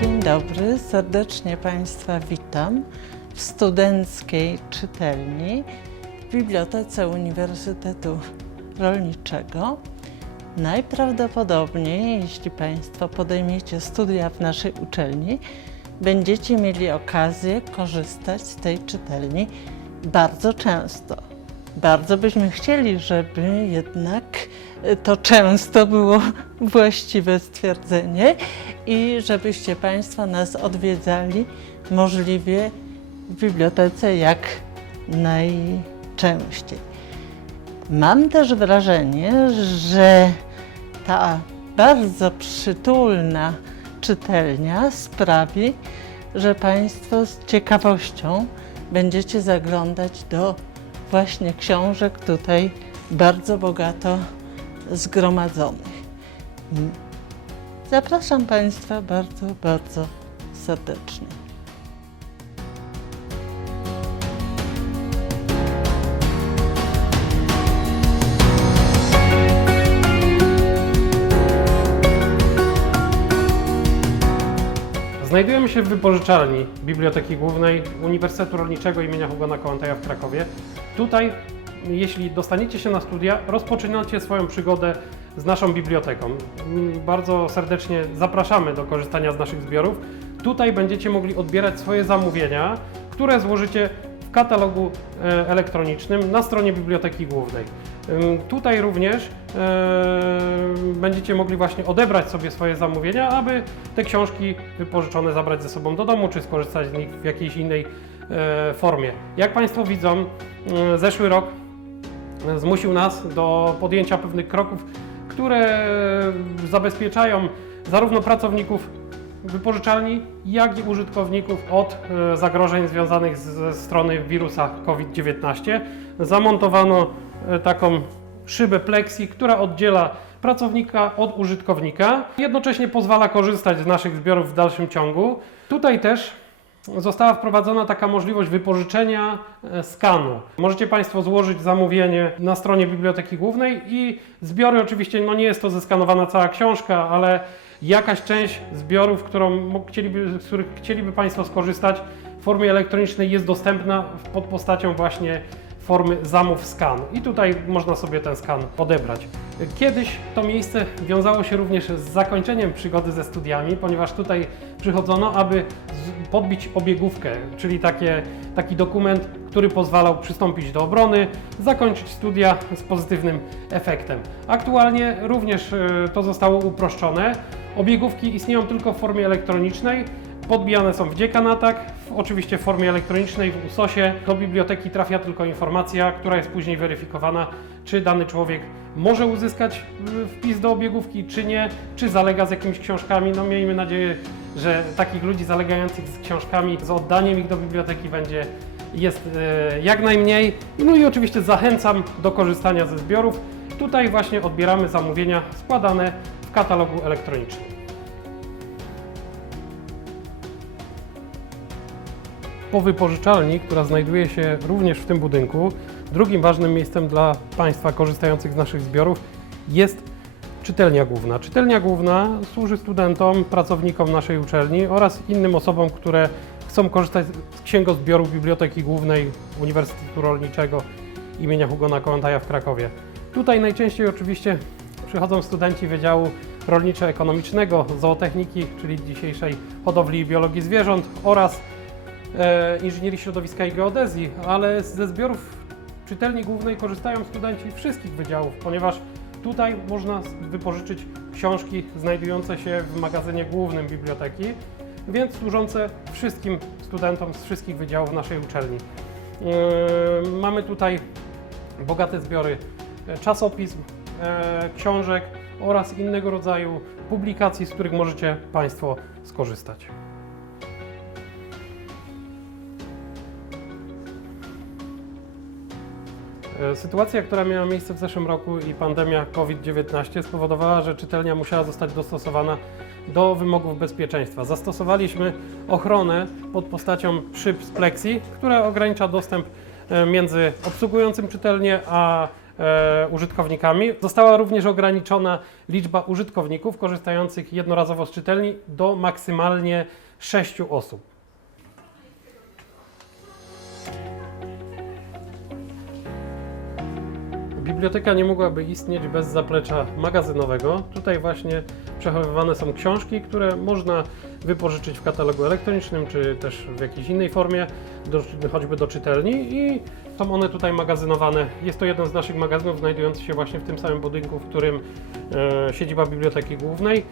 Dzień dobry, serdecznie Państwa witam w studenckiej czytelni w Bibliotece Uniwersytetu Rolniczego. Najprawdopodobniej, jeśli Państwo podejmiecie studia w naszej uczelni, będziecie mieli okazję korzystać z tej czytelni bardzo często. Bardzo byśmy chcieli, żeby jednak to często było właściwe stwierdzenie i żebyście Państwo nas odwiedzali możliwie w bibliotece jak najczęściej. Mam też wrażenie, że ta bardzo przytulna czytelnia sprawi, że Państwo z ciekawością będziecie zaglądać do właśnie książek tutaj bardzo bogato zgromadzonych. Zapraszam Państwa bardzo, bardzo serdecznie. Znajdujemy się w wypożyczalni Biblioteki Głównej Uniwersytetu Rolniczego imienia Hugona Kołłątaja w Krakowie. Tutaj, jeśli dostaniecie się na studia, rozpoczynacie swoją przygodę z naszą biblioteką. Bardzo serdecznie zapraszamy do korzystania z naszych zbiorów. Tutaj będziecie mogli odbierać swoje zamówienia, które złożycie w katalogu e, elektronicznym na stronie Biblioteki Głównej. Tutaj również e, będziecie mogli właśnie odebrać sobie swoje zamówienia, aby te książki wypożyczone zabrać ze sobą do domu, czy skorzystać z nich w jakiejś innej e, formie. Jak Państwo widzą, e, zeszły rok zmusił nas do podjęcia pewnych kroków, które zabezpieczają zarówno pracowników wypożyczalni, jak i użytkowników od zagrożeń związanych ze strony wirusa COVID-19. Zamontowano taką szybę plexi, która oddziela pracownika od użytkownika, jednocześnie pozwala korzystać z naszych zbiorów w dalszym ciągu. Tutaj też została wprowadzona taka możliwość wypożyczenia e, skanu. Możecie Państwo złożyć zamówienie na stronie Biblioteki Głównej i zbiory oczywiście, no nie jest to zeskanowana cała książka, ale jakaś część zbiorów, którą chcieliby, z których chcieliby Państwo skorzystać w formie elektronicznej jest dostępna pod postacią właśnie formy zamów skan. I tutaj można sobie ten skan odebrać. Kiedyś to miejsce wiązało się również z zakończeniem przygody ze studiami, ponieważ tutaj przychodzono, aby podbić obiegówkę, czyli takie, taki dokument, który pozwalał przystąpić do obrony, zakończyć studia z pozytywnym efektem. Aktualnie również e, to zostało uproszczone. Obiegówki istnieją tylko w formie elektronicznej. Podbijane są w dziekanatach, w, oczywiście w formie elektronicznej, w USOSie. Do biblioteki trafia tylko informacja, która jest później weryfikowana, czy dany człowiek może uzyskać y, wpis do obiegówki, czy nie, czy zalega z jakimiś książkami. No miejmy nadzieję, że takich ludzi zalegających z książkami, z oddaniem ich do biblioteki będzie jest e, jak najmniej. No i oczywiście zachęcam do korzystania ze zbiorów. Tutaj właśnie odbieramy zamówienia składane w katalogu elektronicznym. Po wypożyczalni, która znajduje się również w tym budynku, drugim ważnym miejscem dla Państwa korzystających z naszych zbiorów jest czytelnia główna. Czytelnia główna służy studentom, pracownikom naszej uczelni oraz innym osobom, które chcą korzystać z księgozbioru Biblioteki Głównej Uniwersytetu Rolniczego imienia Hugona Kołłątaja w Krakowie. Tutaj najczęściej oczywiście przychodzą studenci Wydziału Rolniczo-Ekonomicznego, Zootechniki, czyli dzisiejszej hodowli i biologii zwierząt oraz inżynierii środowiska i geodezji, ale ze zbiorów czytelni głównej korzystają studenci wszystkich wydziałów, ponieważ tutaj można wypożyczyć książki znajdujące się w magazynie głównym biblioteki, więc służące wszystkim studentom z wszystkich wydziałów naszej uczelni. E, Mamy tutaj bogate zbiory e, czasopism, e, książek oraz innego rodzaju publikacji, z których możecie Państwo skorzystać. Sytuacja, która miała miejsce w zeszłym roku i pandemia COVID-19 spowodowała, że czytelnia musiała zostać dostosowana do wymogów bezpieczeństwa. Zastosowaliśmy ochronę pod postacią szyb z pleksji, która ogranicza dostęp e, między obsługującym czytelnię a e, użytkownikami. Została również ograniczona liczba użytkowników korzystających jednorazowo z czytelni do maksymalnie 6 osób. Biblioteka nie mogłaby istnieć bez zaplecza magazynowego. Tutaj właśnie przechowywane są książki, które można wypożyczyć w katalogu elektronicznym, czy też w jakiejś innej formie, do, choćby do czytelni i są one tutaj magazynowane. Jest to jeden z naszych magazynów znajdujący się właśnie w tym samym budynku, w którym e, siedziba Biblioteki Głównej.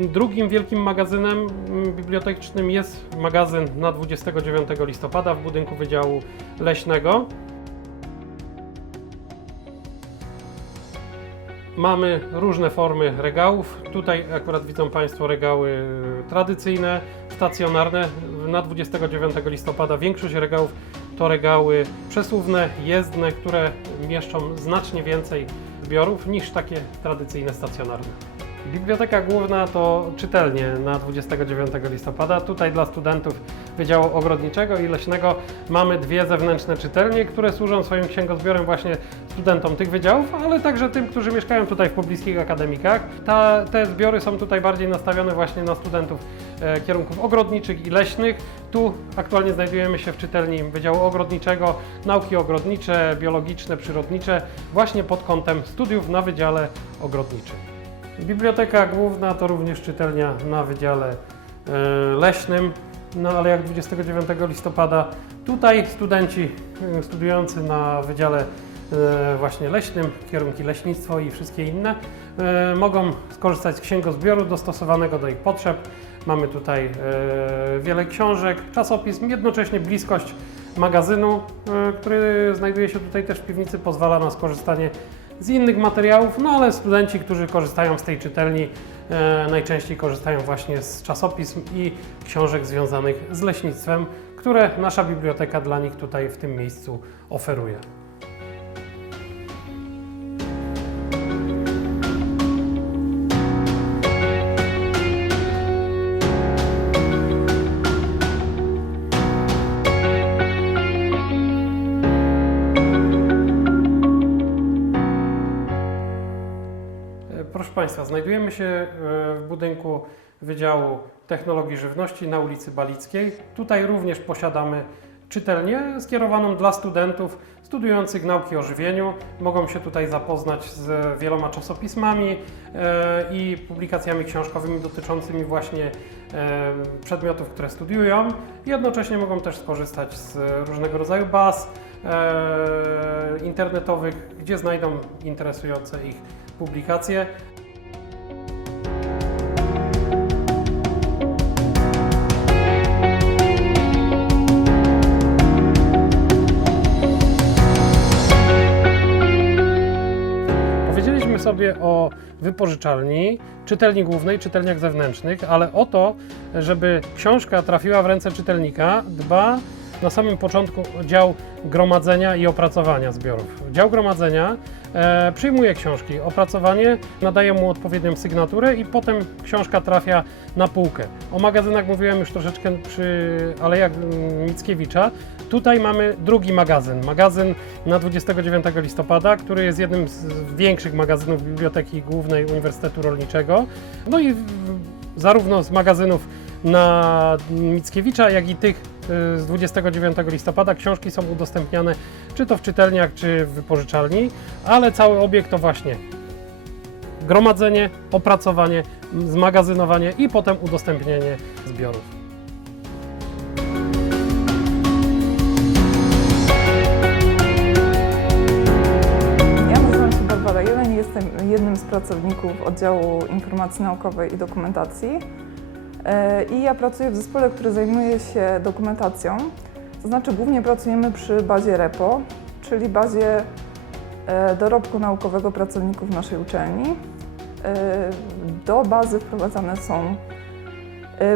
Drugim wielkim magazynem mm, bibliotecznym jest magazyn na 29 listopada w budynku Wydziału Leśnego. Mamy różne formy regałów. Tutaj akurat widzą Państwo regały tradycyjne, stacjonarne. Na 29 listopada większość regałów to regały przesuwne, jezdne, które mieszczą znacznie więcej zbiorów niż takie tradycyjne stacjonarne. Biblioteka Główna to czytelnie na 29 listopada. Tutaj dla studentów Wydziału Ogrodniczego i Leśnego mamy dwie zewnętrzne czytelnie, które służą swoim księgozbiorem właśnie studentom tych wydziałów, ale także tym, którzy mieszkają tutaj w pobliskich akademikach. Ta, te zbiory są tutaj bardziej nastawione właśnie na studentów e, kierunków ogrodniczych i leśnych. Tu aktualnie znajdujemy się w czytelni Wydziału Ogrodniczego, nauki ogrodnicze, biologiczne, przyrodnicze, właśnie pod kątem studiów na Wydziale Ogrodniczym. Biblioteka Główna to również czytelnia na Wydziale e, Leśnym, no ale jak 29 listopada tutaj studenci e, studiujący na Wydziale e, właśnie leśnym, kierunki leśnictwo i wszystkie inne, mogą skorzystać z księgozbioru dostosowanego do ich potrzeb. Mamy tutaj wiele książek, czasopism, jednocześnie bliskość magazynu, który znajduje się tutaj też w piwnicy, pozwala na skorzystanie z innych materiałów, no ale studenci, którzy korzystają z tej czytelni, e, najczęściej korzystają właśnie z czasopism i książek związanych z leśnictwem, które nasza biblioteka dla nich tutaj w tym miejscu oferuje. Państwa, znajdujemy się e, w budynku Wydziału Technologii Żywności na ulicy Balickiej. Tutaj również posiadamy czytelnię skierowaną dla studentów studiujących nauki o żywieniu. Mogą się tutaj zapoznać z wieloma czasopismami e, i publikacjami książkowymi dotyczącymi właśnie e, przedmiotów, które studiują. Jednocześnie mogą też skorzystać z różnego rodzaju baz internetowych, gdzie znajdą interesujące ich publikacje. Powiedzieliśmy sobie o wypożyczalni, czytelni głównej, czytelniach zewnętrznych, ale o to, żeby książka trafiła w ręce czytelnika, dba na samym początku dział gromadzenia i opracowania zbiorów. Dział gromadzenia e, przyjmuje książki, opracowanie nadaje mu odpowiednią sygnaturę i potem książka trafia na półkę. O magazynach mówiłem już troszeczkę przy Alejach mm, Mickiewicza. Tutaj mamy drugi magazyn, magazyn na 29 listopada, który jest jednym z większych magazynów Biblioteki Głównej Uniwersytetu Rolniczego. No i zarówno z magazynów na Mickiewicza, jak i tych y, z 29 listopada książki są udostępniane czy to w czytelniach, czy w wypożyczalni, ale cały obiekt to właśnie gromadzenie, opracowanie, zmagazynowanie i potem udostępnienie zbiorów. Jednym z pracowników oddziału informacji naukowej i dokumentacji. E, I ja pracuję w zespole, który zajmuje się dokumentacją. To znaczy głównie pracujemy przy bazie REPO, czyli bazie e, dorobku naukowego pracowników naszej uczelni. E, Do bazy wprowadzane są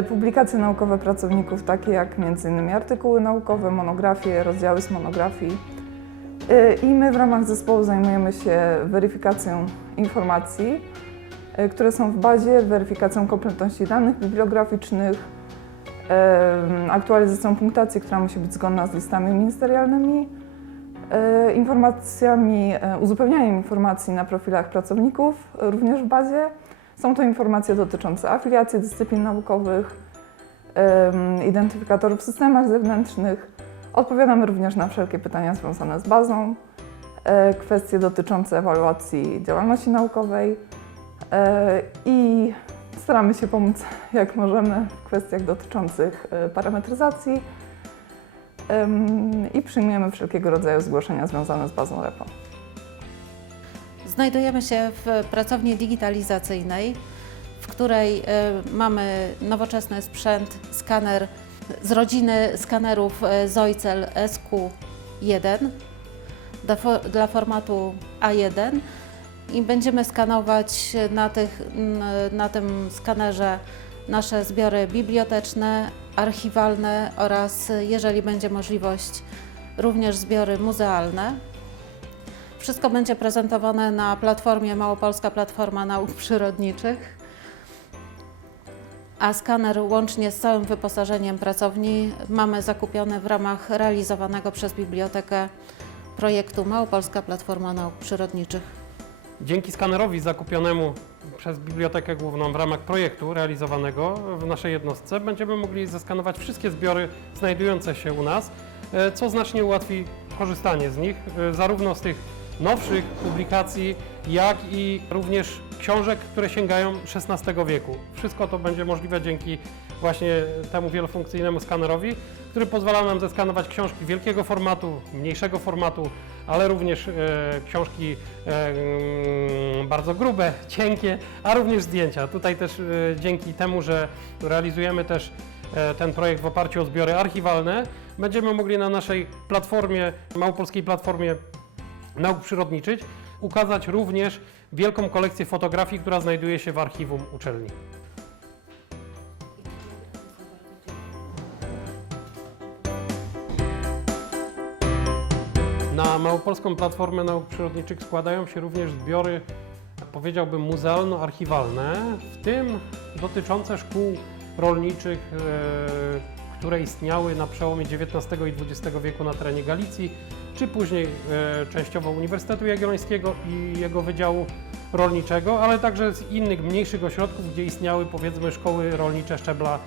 publikacje naukowe pracowników, takie jak m.in. artykuły naukowe, monografie, rozdziały z monografii, I my w ramach zespołu zajmujemy się weryfikacją informacji, y, które są w bazie, weryfikacją kompletności danych bibliograficznych, em, aktualizacją punktacji, która musi być zgodna z listami ministerialnymi, informacjami, uzupełnianiem informacji na profilach pracowników, również w bazie. Są to informacje dotyczące afiliacji dyscyplin naukowych, identyfikatorów w systemach zewnętrznych. Odpowiadamy również na wszelkie pytania związane z bazą, e, kwestie dotyczące ewaluacji działalności naukowej e, i staramy się pomóc jak możemy w kwestiach dotyczących e, parametryzacji i przyjmujemy wszelkiego rodzaju zgłoszenia związane z bazą REPO. Znajdujemy się w pracowni digitalizacyjnej, w której mamy nowoczesny sprzęt, skaner z rodziny skanerów e, Zoicel SQ1 dla, dla formatu A1 i będziemy skanować na, tych, na tym skanerze nasze zbiory biblioteczne, archiwalne oraz, jeżeli będzie możliwość, również zbiory muzealne. Wszystko będzie prezentowane na platformie Małopolska Platforma Nauk Przyrodniczych, a skaner łącznie z całym wyposażeniem pracowni mamy zakupiony w ramach realizowanego przez bibliotekę projektu Małopolska Platforma Nauk Przyrodniczych. Dzięki skanerowi zakupionemu przez Bibliotekę Główną w ramach projektu realizowanego w naszej jednostce będziemy mogli zeskanować wszystkie zbiory znajdujące się u nas, e, co znacznie ułatwi korzystanie z nich, e, zarówno z tych nowszych publikacji, jak i również książek, które sięgają XVI wieku. Wszystko to będzie możliwe dzięki właśnie temu wielofunkcyjnemu skanerowi, który pozwala nam zeskanować książki wielkiego formatu, mniejszego formatu, ale również e, książki e, mm, bardzo grube, cienkie, a również zdjęcia. Tutaj też e, dzięki temu, że realizujemy też e, ten projekt w oparciu o zbiory archiwalne, będziemy mogli na naszej platformie, Małopolskiej Platformie Nauk Przyrodniczych, ukazać również wielką kolekcję fotografii, która znajduje się w archiwum uczelni. Na Małopolską Platformę Nauk Przyrodniczych składają się również zbiory, powiedziałbym, muzealno-archiwalne, w tym dotyczące szkół rolniczych, e, które istniały na przełomie XIX i XX wieku na terenie Galicji, czy później e, częściowo Uniwersytetu Jagiellońskiego i jego Wydziału Rolniczego, ale także z innych mniejszych ośrodków, gdzie istniały powiedzmy szkoły rolnicze szczebla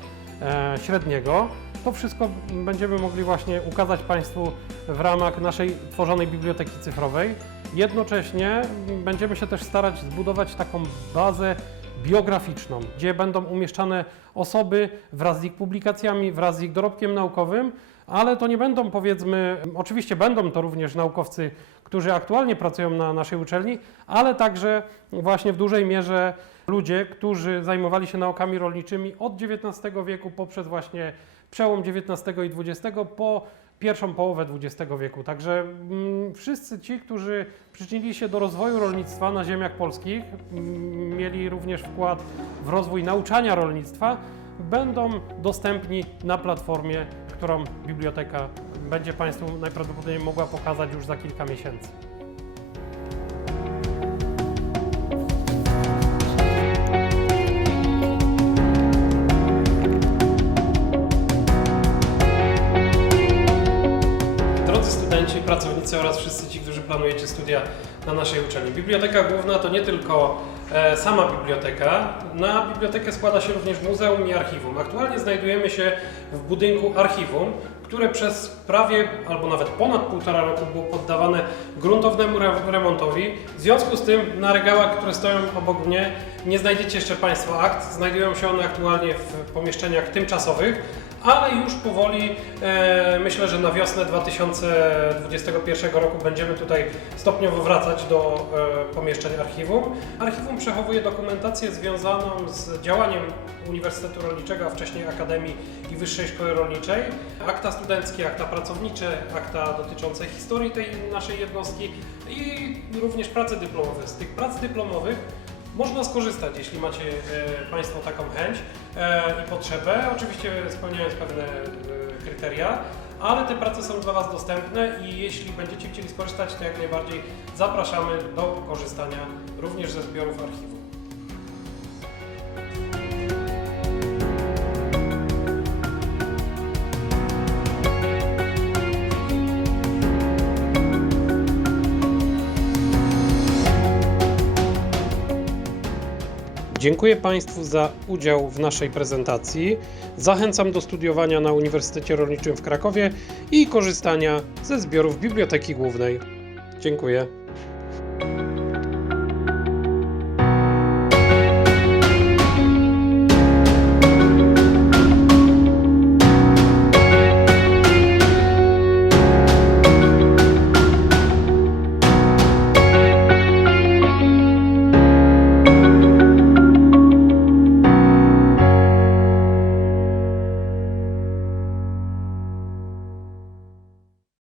e, średniego. To wszystko będziemy mogli właśnie ukazać Państwu w ramach naszej tworzonej biblioteki cyfrowej. Jednocześnie będziemy się też starać zbudować taką bazę biograficzną, gdzie będą umieszczane osoby wraz z ich publikacjami, wraz z ich dorobkiem naukowym, ale to nie będą powiedzmy, oczywiście będą to również naukowcy, którzy aktualnie pracują na naszej uczelni, ale także właśnie w dużej mierze ludzie, którzy zajmowali się naukami rolniczymi od XIX wieku poprzez właśnie przełom XIX i XX po pierwszą połowę XX wieku. Także mm, wszyscy ci, którzy przyczynili się do rozwoju rolnictwa na ziemiach polskich, mm, mieli również wkład w rozwój nauczania rolnictwa, będą dostępni na platformie, którą biblioteka będzie Państwu najprawdopodobniej mogła pokazać już za kilka miesięcy. Wszyscy ci, którzy planujecie studia na naszej uczelni. Biblioteka Główna to nie tylko e, sama biblioteka. Na bibliotekę składa się również muzeum i archiwum. Aktualnie znajdujemy się w budynku archiwum, które przez prawie albo nawet ponad półtora roku było poddawane gruntownemu re- remontowi. W związku z tym na regałach, które stoją obok mnie, nie znajdziecie jeszcze Państwo akt. Znajdują się one aktualnie w pomieszczeniach tymczasowych, ale już powoli e, myślę, że na wiosnę 2021 roku będziemy tutaj stopniowo wracać do e, pomieszczeń archiwum. Archiwum przechowuje dokumentację związaną z działaniem Uniwersytetu Rolniczego, a wcześniej Akademii i Wyższej Szkoły Rolniczej. Akta studenckie, akta pracownicze, akta dotyczące historii tej naszej jednostki i również prace dyplomowe. Z tych prac dyplomowych można skorzystać, jeśli macie e, Państwo taką chęć e, i potrzebę, oczywiście spełniając pewne e, kryteria, ale te prace są dla Was dostępne i jeśli będziecie chcieli skorzystać, to jak najbardziej zapraszamy do korzystania również ze zbiorów archiwum. Dziękuję Państwu za udział w naszej prezentacji. Zachęcam do studiowania na Uniwersytecie Rolniczym w Krakowie i korzystania ze zbiorów Biblioteki Głównej. Dziękuję.